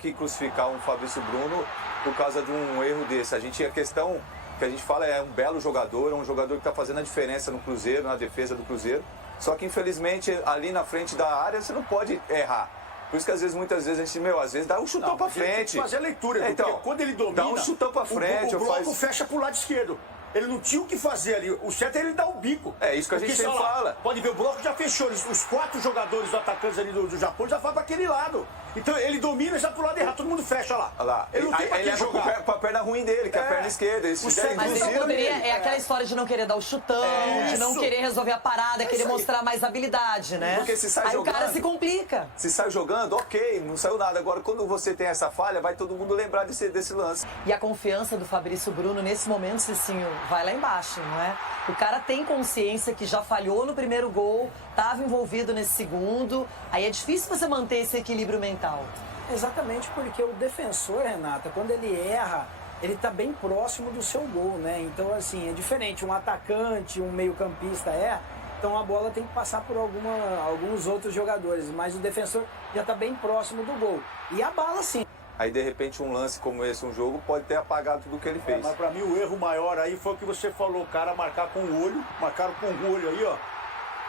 aqui crucificar um Fabrício Bruno por causa de um erro desse. A questão que a gente fala é um belo jogador, é um jogador que está fazendo a diferença no Cruzeiro, na defesa do Cruzeiro. Só que, infelizmente, ali na frente da área, você não pode errar. Por isso que, muitas vezes, a gente, às vezes dá um chutão pra frente. Tem que fazer a leitura, porque quando ele domina, dá um chutão pra frente. O bloco fecha pro lado esquerdo. Ele não tinha o que fazer ali. O certo é ele dar o bico. É isso que a gente sempre fala. Pode ver, o bloco já fechou. Os 4 jogadores atacantes ali do Japão já vão para aquele lado. Então ele domina já pro lado errado. Todo mundo fecha lá. Olha lá. Ele não tem pra ele jogar. pra perna ruim dele, que é a perna esquerda. Mas ele poderia, é aquela história de não querer dar o chutão, de não querer resolver a parada, querer mostrar mais habilidade, né? Porque se sai jogando, o cara se complica. Se sai jogando, ok, não saiu nada. Agora, quando você tem essa falha, vai todo mundo lembrar desse lance. E a confiança do Fabrício Bruno, nesse momento, Cicinho, vai lá embaixo, não é? O cara tem consciência que já falhou no primeiro gol, estava envolvido nesse segundo. Aí é difícil você manter esse equilíbrio mental. Exatamente, porque o defensor, Renata, quando ele erra, ele está bem próximo do seu gol, né? Então, assim, é diferente. Um atacante, um meio-campista erra, então a bola tem que passar por alguns outros jogadores. Mas o defensor já está bem próximo do gol. E a bala, sim. Aí, de repente, um lance como esse, um jogo, pode ter apagado tudo que ele fez. Mas pra mim, o erro maior aí foi o que você falou. O cara marcar com o olho, marcaram com o olho aí, ó.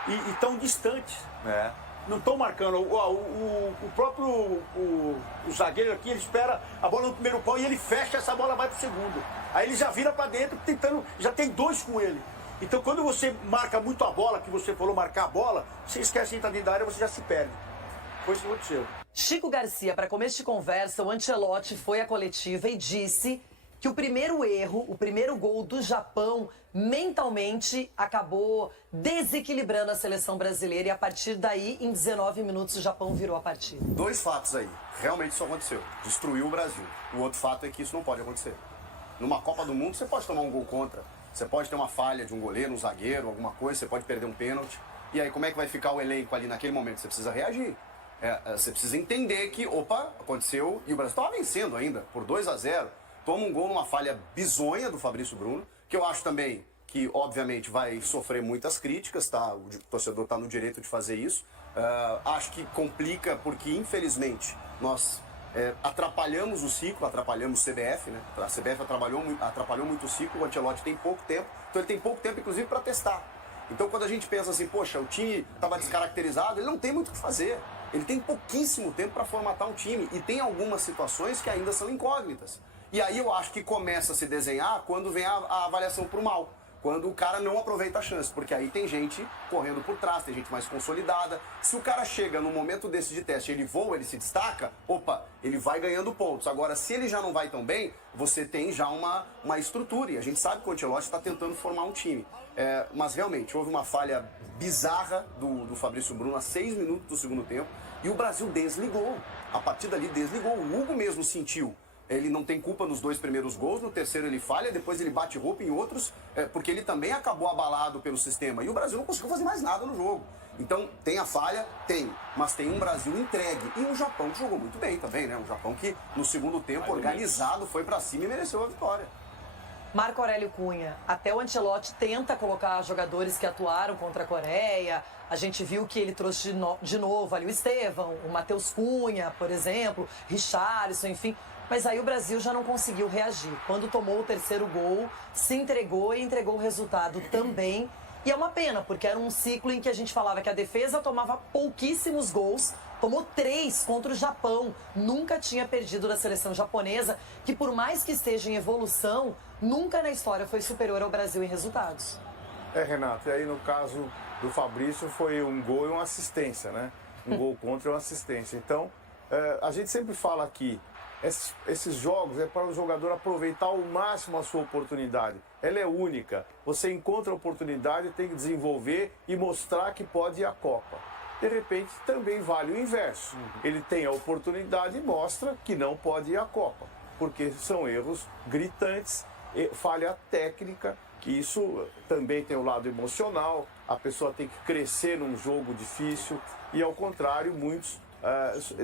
E tão distantes. É. Não estão marcando. O próprio o zagueiro aqui, ele espera a bola no primeiro pau e ele fecha, essa bola vai pro segundo. Aí ele já vira para dentro, tentando, já tem 2 com ele. Então quando você marca muito a bola, que você falou marcar a bola, você esquece de entrar dentro da área, você já se perde. Foi isso que aconteceu. Chico Garcia, para começo de conversa, o Ancelotti foi à coletiva e disse que o primeiro erro, o primeiro gol do Japão, mentalmente acabou desequilibrando a seleção brasileira e a partir daí, em 19 minutos, o Japão virou a partida. 2 fatos aí. Realmente isso aconteceu. Destruiu o Brasil. O outro fato é que isso não pode acontecer. Numa Copa do Mundo, você pode tomar um gol contra. Você pode ter uma falha de um goleiro, um zagueiro, alguma coisa. Você pode perder um pênalti. E aí, como é que vai ficar o elenco ali naquele momento? Você precisa reagir. Você precisa entender que, opa, aconteceu. E o Brasil estava vencendo ainda, por 2-0. Toma um gol numa falha bizonha do Fabrício Bruno, que eu acho também que, obviamente, vai sofrer muitas críticas, tá? O torcedor está no direito de fazer isso. Acho que complica porque, infelizmente, nós atrapalhamos o ciclo, atrapalhamos o CBF, né? A CBF atrapalhou muito o ciclo, o Ancelotti tem pouco tempo, então ele tem pouco tempo, inclusive, para testar. Então, quando a gente pensa assim, poxa, o time estava descaracterizado, ele não tem muito o que fazer. Ele tem pouquíssimo tempo para formatar um time e tem algumas situações que ainda são incógnitas. E aí eu acho que começa a se desenhar quando vem a avaliação pro mal. Quando o cara não aproveita a chance, porque aí tem gente correndo por trás, tem gente mais consolidada. Se o cara chega no momento desse de teste, ele voa, ele se destaca, opa, ele vai ganhando pontos. Agora, se ele já não vai tão bem, você tem já uma estrutura. E a gente sabe que o Ancelotti está tentando formar um time. Mas realmente, houve uma falha bizarra do Fabrício Bruno a 6 minutos do segundo tempo. E o Brasil desligou. A partir dali desligou. O Hugo mesmo sentiu. Ele não tem culpa nos 2 primeiros gols, no terceiro ele falha, depois ele bate roupa em outros, porque ele também acabou abalado pelo sistema. E o Brasil não conseguiu fazer mais nada no jogo. Então, tem a falha? Tem. Mas tem um Brasil entregue. E um Japão que jogou muito bem também, né? Um Japão que, no segundo tempo, organizado, foi pra cima e mereceu a vitória. Marco Aurélio Cunha, até o Ancelotti tenta colocar jogadores que atuaram contra a Coreia. A gente viu que ele trouxe de novo ali o Estevão, o Matheus Cunha, por exemplo, Richarlison, enfim. Mas aí o Brasil já não conseguiu reagir. Quando tomou o terceiro gol, se entregou e entregou o resultado também. E é uma pena, porque era um ciclo em que a gente falava que a defesa tomava pouquíssimos gols, tomou 3 contra o Japão. Nunca tinha perdido da seleção japonesa, que por mais que esteja em evolução, nunca na história foi superior ao Brasil em resultados. Renato, e aí no caso do Fabrício foi um gol e uma assistência, né? Um gol contra e uma assistência. Então, a gente sempre fala aqui, esses jogos é para o jogador aproveitar ao máximo a sua oportunidade. Ela é única. Você encontra a oportunidade, tem que desenvolver e mostrar que pode ir à Copa. De repente, também vale o inverso. Ele tem a oportunidade e mostra que não pode ir à Copa. Porque são erros gritantes, falha técnica, que isso também tem o lado emocional. A pessoa tem que crescer num jogo difícil. E, ao contrário, muitos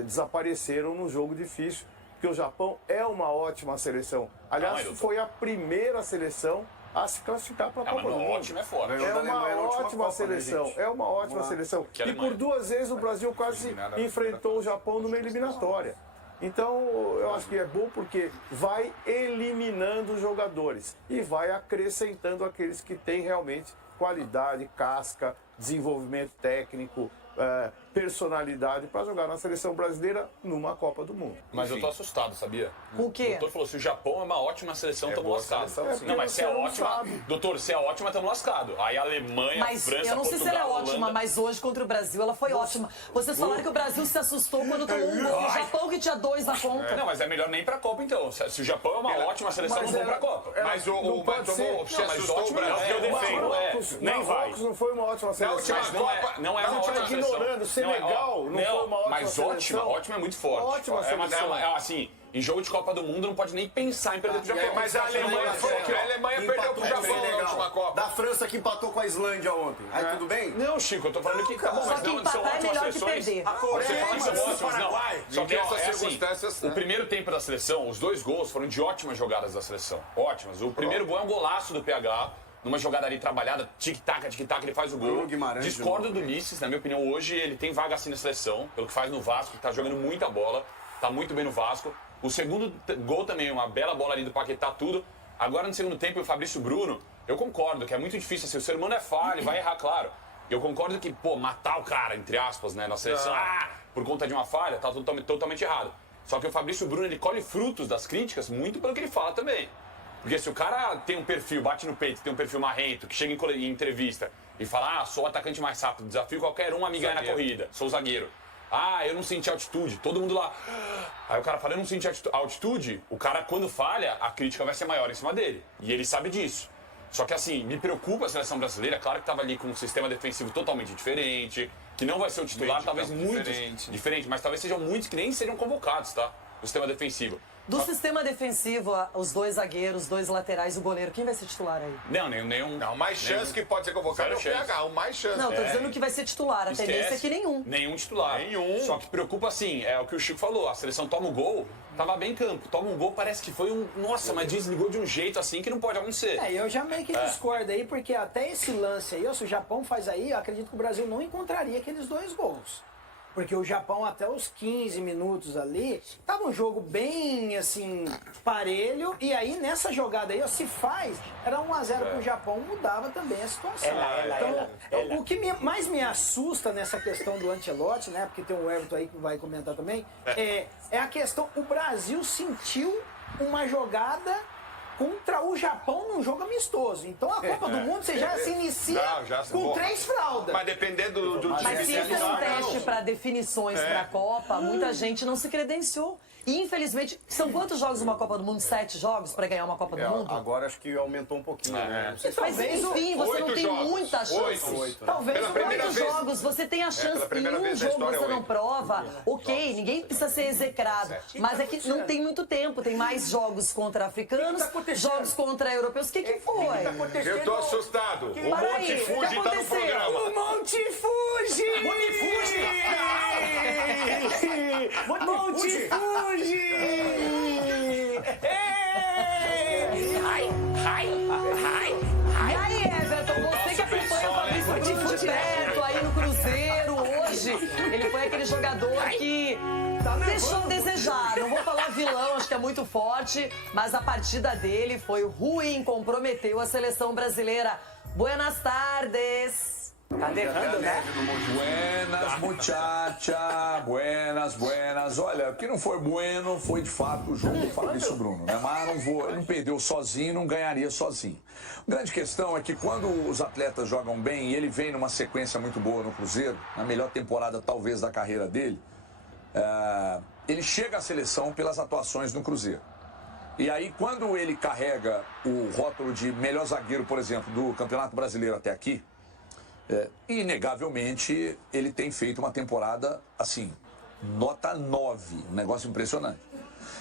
desapareceram num jogo difícil. Porque o Japão é uma ótima seleção. Aliás, foi a primeira seleção a se classificar para a Copa do Mundo. Ótimo é fora. É uma ótima seleção. É uma ótima seleção. E por 2 vezes o Brasil quase enfrentou o Japão numa eliminatória. Então, eu acho que é bom porque vai eliminando os jogadores e vai acrescentando aqueles que têm realmente qualidade, casca, desenvolvimento técnico, personalidade para jogar na seleção brasileira numa Copa do Mundo. Mas eu tô assustado, sabia? O quê? O doutor falou, se o Japão é uma ótima seleção, estamos lascados. seleção, sim. Não, mas se é Você não ótima... sabe. Doutor, se é ótima, estamos lascados. Aí a Alemanha, Mas a França, eu não sei se ela é Portugal, ótima, Holanda... mas hoje contra o Brasil ela foi ótima. Vocês falaram que o Brasil se assustou quando tomou um gol. O Japão que tinha 2 na conta. Não, mas é melhor nem pra Copa, então. Se o Japão é uma ótima seleção, Mas não vão pra Copa. Mas não o pode ser. se assustou o Brasil. É o que eu defendo. Nem vai. Marrocos não foi uma ótima seleção. Mas não é uma ótima seleção. ignorando, Senegal não foi uma ótima mas seleção. ótima é muito forte. Ótima seleção. Assim, em jogo de Copa do Mundo não pode nem pensar em perder pro Japão. Mas a Alemanha perdeu pro Japão na última Copa. Da França que empatou com a Islândia ontem. Aí tudo bem? Não, Chico, eu tô falando que tá bom, Só mas que não são empatar é ótimas melhor que seleções. perder. A Coreia, você fala que são mas o ótimas, não. Paraguai, Só que nessas é assim, circunstâncias, o primeiro tempo da seleção, os 2 gols foram de ótimas jogadas da seleção. Ótimas. O primeiro gol é um golaço do PH. Numa jogada ali trabalhada, tic-tac, ele faz o gol. Bruno Guimarães, Discordo do Ulisses, na minha opinião, hoje ele tem vaga assim na seleção, pelo que faz no Vasco, que tá jogando muita bola, tá muito bem no Vasco. O segundo gol também, uma bela bola ali do Paquetá, tudo. Agora no segundo tempo, o Fabrício Bruno, eu concordo que é muito difícil, assim, o ser humano é falho, vai errar, claro. Eu concordo que, matar o cara, entre aspas, né, na seleção, por conta de uma falha, tá totalmente errado. Só que o Fabrício Bruno, ele colhe frutos das críticas muito pelo que ele fala também. Porque se o cara tem um perfil, bate no peito, tem um perfil marrento, que chega em entrevista e fala, sou o atacante mais rápido, desafio qualquer um a me ganhar na corrida, sou zagueiro. Eu não senti altitude, todo mundo lá. Aí o cara fala, eu não senti altitude, o cara quando falha, a crítica vai ser maior em cima dele. E ele sabe disso. Só que assim, me preocupa a seleção brasileira, claro que estava ali com um sistema defensivo totalmente diferente, que não vai ser o titular, talvez muitos. Diferente, mas talvez sejam muitos que nem sejam convocados, tá? O sistema defensivo. Do sistema defensivo, os 2 zagueiros, os 2 laterais, o goleiro, quem vai ser titular aí? Não, nenhum. Não, mais chance que pode ser convocado é o PH, o mais chance. Não, tô dizendo que vai ser titular. A tendência é Esquece. que nenhum. Nenhum titular. Só que preocupa assim, é o que o Chico falou, a seleção toma o gol, tava bem em campo, toma um gol, parece que foi nossa, mas desligou de um jeito assim que não pode acontecer. Eu já meio que discordo aí, porque até esse lance aí, se o Japão faz aí, eu acredito que o Brasil não encontraria aqueles 2 gols. Porque o Japão, até os 15 minutos ali, tava um jogo bem, assim, parelho. E aí, nessa jogada aí, se faz, era 1-0 pro Japão, mudava também a situação. O que mais me assusta nessa questão do Ancelotti, né? Porque tem o Everton aí que vai comentar também, é a questão, o Brasil sentiu uma jogada contra o Japão num jogo amistoso. Então a Copa do Mundo você já se inicia com 3 fraldas. Mas dependendo do time. Mas se isso é um teste para definições para a Copa, muita gente não se credenciou. E infelizmente, são quantos jogos uma Copa do Mundo? 7 jogos para ganhar uma Copa do Mundo? Agora acho que aumentou um pouquinho, né? Não sei se Mas enfim, você não tem jogos. muita chance. 8. Talvez Pela primeira 8 vez. jogos, você tem a chance pela em primeira um vez na jogo história, você não 8. prova. Ok, ninguém precisa ser execrado. Mas é que não tem muito tempo. Tem mais jogos contra africanos, jogos contra europeus. O que foi? Eu tô assustado. O Para aí, Monte o que Fuji tá no aconteceu? programa. O Monte Fuji! Monte Fuji! E aí, Everton, você que acompanha o Fabrício Bruno de perto aí no Cruzeiro hoje, ele foi aquele jogador que deixou a desejar. Não vou falar vilão, acho que é muito forte, mas a partida dele foi ruim, comprometeu a seleção brasileira. Buenas tardes. Tá errando, né? Buenas, muchacha, buenas. Olha, o que não foi bueno foi de fato o jogo do Fabrício Bruno, né? Mas ele não perdeu sozinho, não ganharia sozinho. A grande questão é que quando os atletas jogam bem e ele vem numa sequência muito boa no Cruzeiro, na melhor temporada talvez da carreira dele, ele chega à seleção pelas atuações no Cruzeiro. E aí, quando ele carrega o rótulo de melhor zagueiro, por exemplo, do Campeonato Brasileiro até aqui, inegavelmente, ele tem feito uma temporada, assim, nota 9, um negócio impressionante.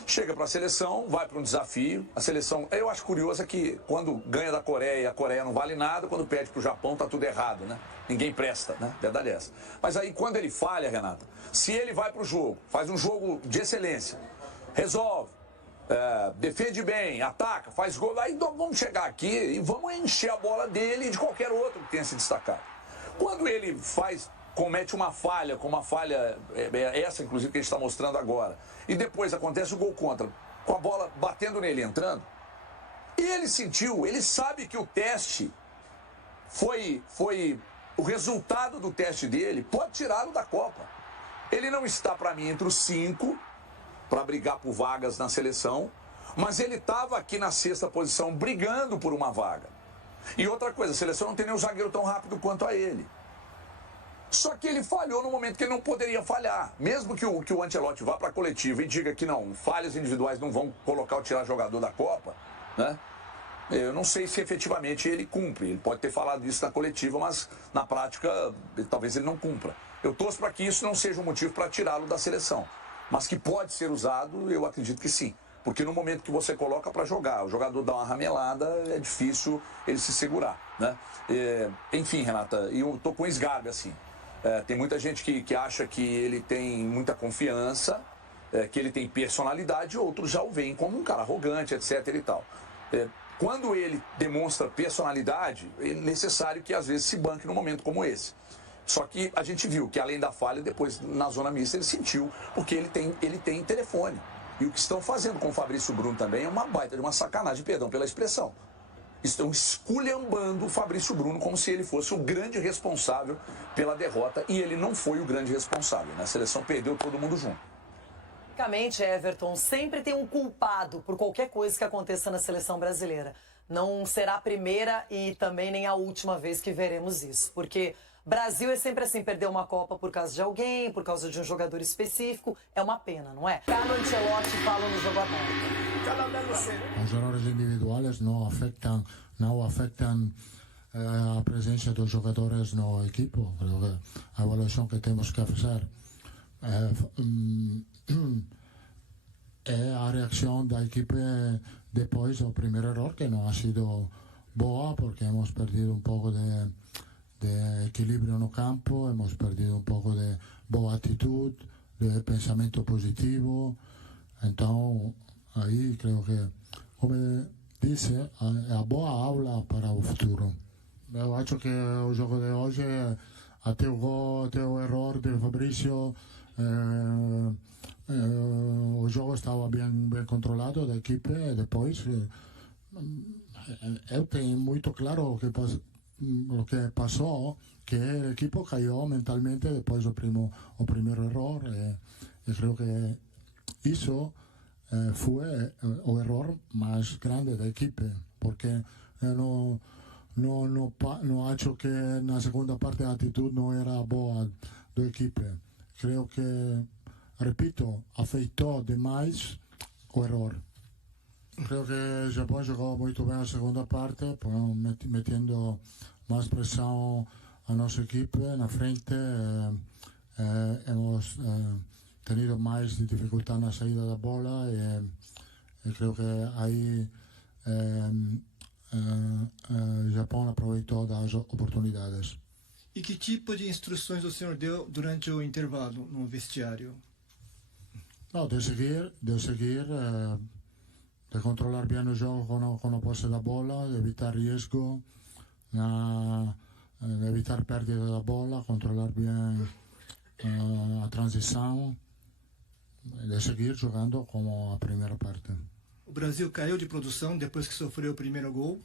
Chega para a seleção, vai para um desafio, a seleção... Eu acho curioso que quando ganha da Coreia, a Coreia não vale nada, quando perde para o Japão, tá tudo errado, né? Ninguém presta, né? Verdade é essa. Mas aí, quando ele falha, Renata, se ele vai para o jogo, faz um jogo de excelência, resolve, defende bem, ataca, faz gol, aí vamos chegar aqui e vamos encher a bola dele e de qualquer outro que tenha se destacado. Quando ele faz comete uma falha, como a falha, essa inclusive que a gente está mostrando agora, e depois acontece o gol contra, com a bola batendo nele, entrando, e ele sentiu, ele sabe que o teste foi o resultado do teste dele, pode tirá-lo da Copa. Ele não está, para mim, entre os 5 para brigar por vagas na seleção, mas ele estava aqui na 6ª posição brigando por uma vaga. E outra coisa, a seleção não tem nenhum zagueiro tão rápido quanto a ele. Só que ele falhou no momento que ele não poderia falhar. Mesmo que o Ancelotti vá para a coletiva e diga que não, falhas individuais não vão colocar ou tirar jogador da Copa, né? Eu não sei se efetivamente ele cumpre. Ele pode ter falado isso na coletiva, mas na prática talvez ele não cumpra. Eu torço para que isso não seja um motivo para tirá-lo da seleção. Mas que pode ser usado, eu acredito que sim. Porque no momento que você coloca para jogar, o jogador dá uma ramelada, é difícil ele se segurar, né? Enfim, Renata, eu tô com esgarbe assim. Tem muita gente que acha que ele tem muita confiança, que ele tem personalidade, outros já o veem como um cara arrogante, etc. e tal. Quando ele demonstra personalidade, é necessário que às vezes se banque num momento como esse. Só que a gente viu que além da falha, depois na zona mista ele sentiu, porque ele tem telefone. E o que estão fazendo com o Fabrício Bruno também é uma baita de uma sacanagem, perdão pela expressão. Estão esculhambando o Fabrício Bruno como se ele fosse o grande responsável pela derrota, e ele não foi o grande responsável, né? A seleção perdeu todo mundo junto. Basicamente, Everton, sempre tem um culpado por qualquer coisa que aconteça na seleção brasileira. Não será a primeira e também nem a última vez que veremos isso, porque Brasil é sempre assim, perder uma Copa por causa de alguém, por causa de um jogador específico, é uma pena, não é? Carlo Ancelotti fala no jogo aberto. Os errores individuais não afetam a presença dos jogadores no equipo. Creo que a avaliação que temos que fazer é a reação da equipe depois do primeiro erro, que não ha sido boa, porque hemos perdido um pouco de equilíbrio no campo, hemos perdido um pouco de boa atitude, de pensamento positivo. Então, aí creio que, como disse, é a boa aula para o futuro. Eu acho que o jogo de hoje, até o erro de Fabrício, o jogo estava bem controlado da equipe, e depois eu tenho muito claro o que passou, que a equipe caiu mentalmente depois do primeiro erro, e creio que isso foi o erro mais grande da equipe, porque eu não acho que na segunda parte a atitude não era boa da equipe. Creio que, repito, afetou demais o erro. Creo que o Japão jogou muito bem a segunda parte, metendo mais pressão a nossa equipe na frente. Hemos tenido mais dificuldade na saída da bola, e creio que aí o Japão aproveitou das oportunidades. E que tipo de instruções o senhor deu durante o intervalo no vestiário? Não, de seguir, de controlar bem o jogo com a posse da bola, de evitar risco, de evitar perda da bola, controlar bem a transição, de seguir jogando como a primeira parte. O Brasil caiu de produção depois que sofreu o primeiro gol.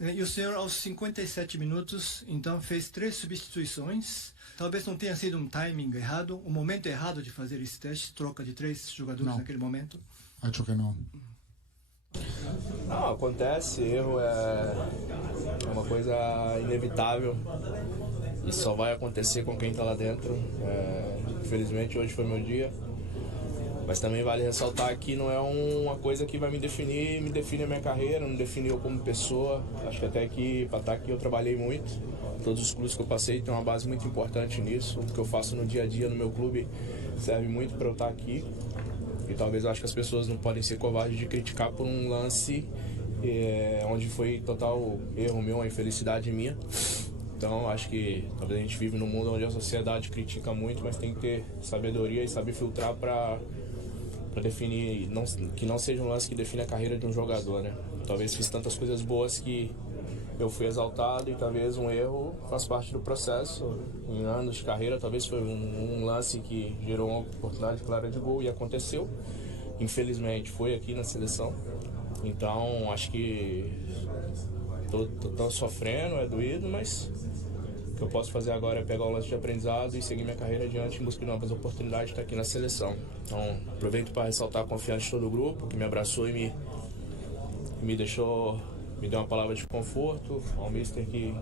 E o senhor, aos 57 minutos, então fez 3 substituições. Talvez não tenha sido um timing errado, o momento errado de fazer esse teste, troca de 3 jogadores naquele momento? Acho que não. Não, acontece, erro é uma coisa inevitável e só vai acontecer com quem está lá dentro. Infelizmente hoje foi meu dia, mas também vale ressaltar que não é uma coisa que vai me define a minha carreira, me define eu como pessoa. Acho que até aqui, para estar aqui, eu trabalhei muito. Todos os clubes que eu passei têm uma base muito importante nisso. O que eu faço no dia a dia no meu clube serve muito para eu estar aqui. E talvez eu acho que as pessoas não podem ser covardes de criticar por um lance onde foi total erro meu, uma infelicidade minha. Então acho que talvez a gente vive num mundo onde a sociedade critica muito, mas tem que ter sabedoria e saber filtrar para definir, que não seja um lance que define a carreira de um jogador, né? Talvez fiz tantas coisas boas que eu fui exaltado e talvez um erro faz parte do processo. Em anos de carreira, talvez foi um lance que gerou uma oportunidade clara de gol e aconteceu. Infelizmente, foi aqui na seleção. Então, acho que tô sofrendo, é doído, mas o que eu posso fazer agora é pegar o lance de aprendizado e seguir minha carreira adiante em busca de novas oportunidades de estar aqui na seleção. Então, aproveito para ressaltar a confiança de todo o grupo, que me abraçou e me deu uma palavra de conforto, ao mister que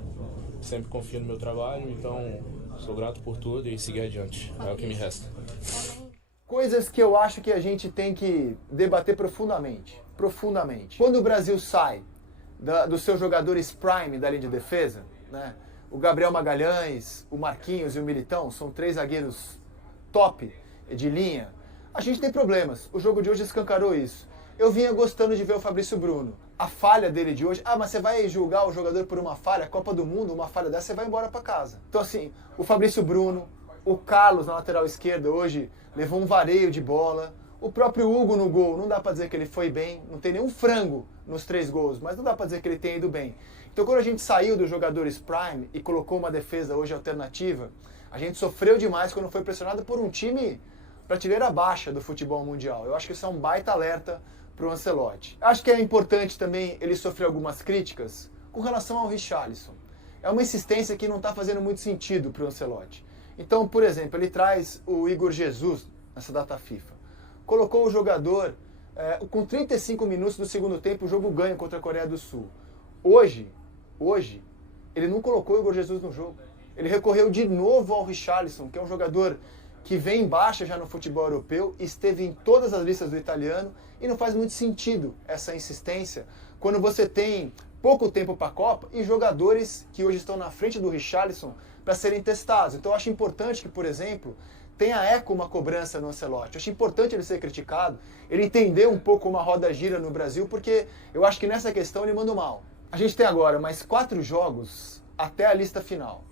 sempre confia no meu trabalho, então sou grato por tudo e seguir adiante, é o que me resta. Coisas que eu acho que a gente tem que debater profundamente. Quando o Brasil sai dos seus jogadores prime da linha de defesa, né? O Gabriel Magalhães, o Marquinhos e o Militão são 3 zagueiros top de linha. A gente tem problemas. O jogo de hoje escancarou isso. Eu vinha gostando de ver o Fabrício Bruno. A falha dele de hoje... mas você vai julgar o jogador por uma falha? Copa do Mundo, uma falha dessa, você vai embora para casa. Então assim, o Fabrício Bruno, o Carlos na lateral esquerda hoje levou um vareio de bola. O próprio Hugo no gol, não dá para dizer que ele foi bem. Não tem nenhum frango nos 3 gols, mas não dá para dizer que ele tenha ido bem. Então quando a gente saiu dos jogadores prime e colocou uma defesa hoje alternativa, a gente sofreu demais quando foi pressionado por um time prateleira baixa do futebol mundial. Eu acho que isso é um baita alerta para o Ancelotti. Acho que é importante também ele sofrer algumas críticas com relação ao Richarlison. É uma insistência que não está fazendo muito sentido para o Ancelotti. Então, por exemplo, ele traz o Igor Jesus nessa data FIFA. Colocou o jogador com 35 minutos do segundo tempo, o jogo ganho contra a Coreia do Sul. Hoje, ele não colocou o Igor Jesus no jogo. Ele recorreu de novo ao Richarlison, que é um jogador que vem em baixa já no futebol europeu, esteve em todas as listas do italiano, e não faz muito sentido essa insistência quando você tem pouco tempo para a Copa e jogadores que hoje estão na frente do Richarlison para serem testados. Então eu acho importante que, por exemplo, tenha eco uma cobrança no Ancelotti. Eu acho importante ele ser criticado, ele entender um pouco como a roda gira no Brasil, porque eu acho que nessa questão ele manda mal. A gente tem agora mais 4 jogos até a lista final.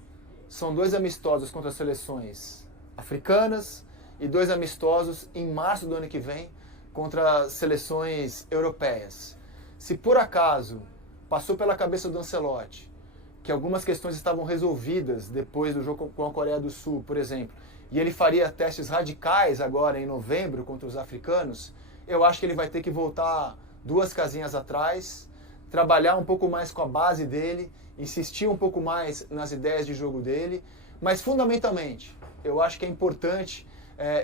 São 2 amistosos contra seleções africanas e 2 amistosos em março do ano que vem contra seleções europeias. Se por acaso passou pela cabeça do Ancelotti que algumas questões estavam resolvidas depois do jogo com a Coreia do Sul, por exemplo, e ele faria testes radicais agora em novembro contra os africanos, eu acho que ele vai ter que voltar 2 casinhas atrás, trabalhar um pouco mais com a base dele, insistir um pouco mais nas ideias de jogo dele, mas fundamentalmente, eu acho que é importante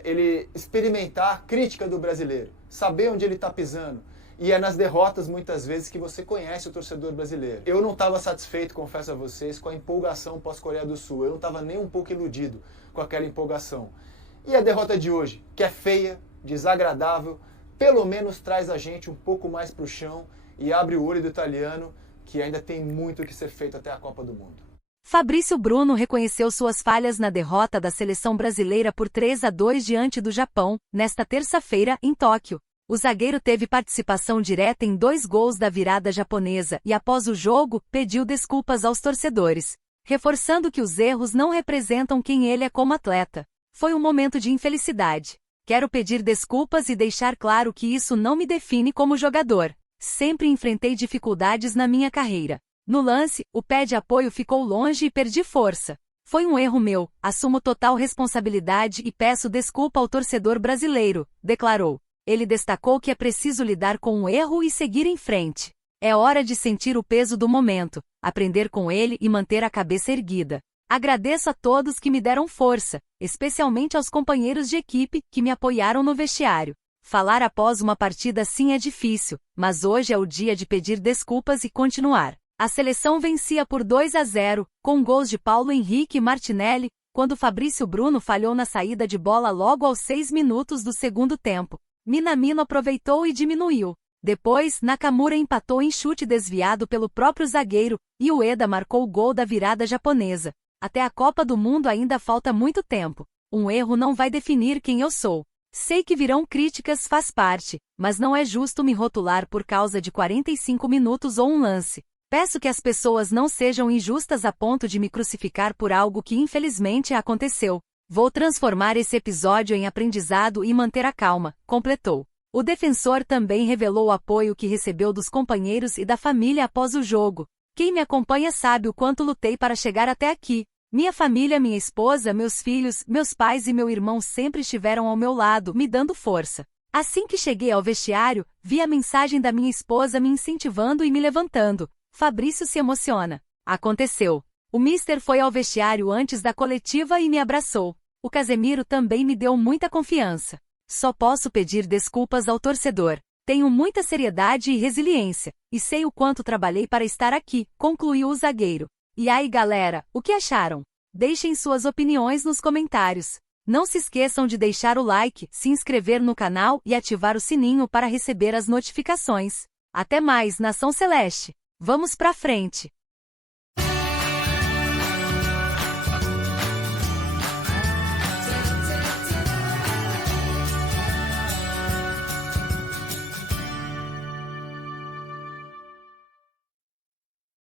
ele experimentar a crítica do brasileiro, saber onde ele está pisando. E é nas derrotas, muitas vezes, que você conhece o torcedor brasileiro. Eu não estava satisfeito, confesso a vocês, com a empolgação pós-Coreia do Sul. Eu não estava nem um pouco iludido com aquela empolgação. E a derrota de hoje, que é feia, desagradável, pelo menos traz a gente um pouco mais para o chão e abre o olho do italiano, que ainda tem muito o que ser feito até a Copa do Mundo. Fabrício Bruno reconheceu suas falhas na derrota da seleção brasileira por 3-2 diante do Japão, nesta terça-feira, em Tóquio. O zagueiro teve participação direta em 2 gols da virada japonesa e, após o jogo, pediu desculpas aos torcedores, reforçando que os erros não representam quem ele é como atleta. Foi um momento de infelicidade. Quero pedir desculpas e deixar claro que isso não me define como jogador. Sempre enfrentei dificuldades na minha carreira. No lance, o pé de apoio ficou longe e perdi força. Foi um erro meu, assumo total responsabilidade e peço desculpa ao torcedor brasileiro, declarou. Ele destacou que é preciso lidar com o erro e seguir em frente. É hora de sentir o peso do momento, aprender com ele e manter a cabeça erguida. Agradeço a todos que me deram força, especialmente aos companheiros de equipe que me apoiaram no vestiário. Falar após uma partida assim é difícil, mas hoje é o dia de pedir desculpas e continuar. A seleção vencia por 2-0, com gols de Paulo Henrique e Martinelli, quando Fabrício Bruno falhou na saída de bola logo aos 6 minutos do segundo tempo. Minamino aproveitou e diminuiu. Depois, Nakamura empatou em chute desviado pelo próprio zagueiro, e Ueda marcou o gol da virada japonesa. Até a Copa do Mundo ainda falta muito tempo. Um erro não vai definir quem eu sou. Sei que virão críticas, faz parte, mas não é justo me rotular por causa de 45 minutos ou um lance. Peço que as pessoas não sejam injustas a ponto de me crucificar por algo que infelizmente aconteceu. Vou transformar esse episódio em aprendizado e manter a calma, completou. O defensor também revelou o apoio que recebeu dos companheiros e da família após o jogo. Quem me acompanha sabe o quanto lutei para chegar até aqui. Minha família, minha esposa, meus filhos, meus pais e meu irmão sempre estiveram ao meu lado, me dando força. Assim que cheguei ao vestiário, vi a mensagem da minha esposa me incentivando e me levantando. Fabrício se emociona. Aconteceu. O mister foi ao vestiário antes da coletiva e me abraçou. O Casemiro também me deu muita confiança. Só posso pedir desculpas ao torcedor. Tenho muita seriedade e resiliência, e sei o quanto trabalhei para estar aqui, concluiu o zagueiro. E aí galera, o que acharam? Deixem suas opiniões nos comentários. Não se esqueçam de deixar o like, se inscrever no canal e ativar o sininho para receber as notificações. Até mais, Nação Celeste! Vamos pra frente!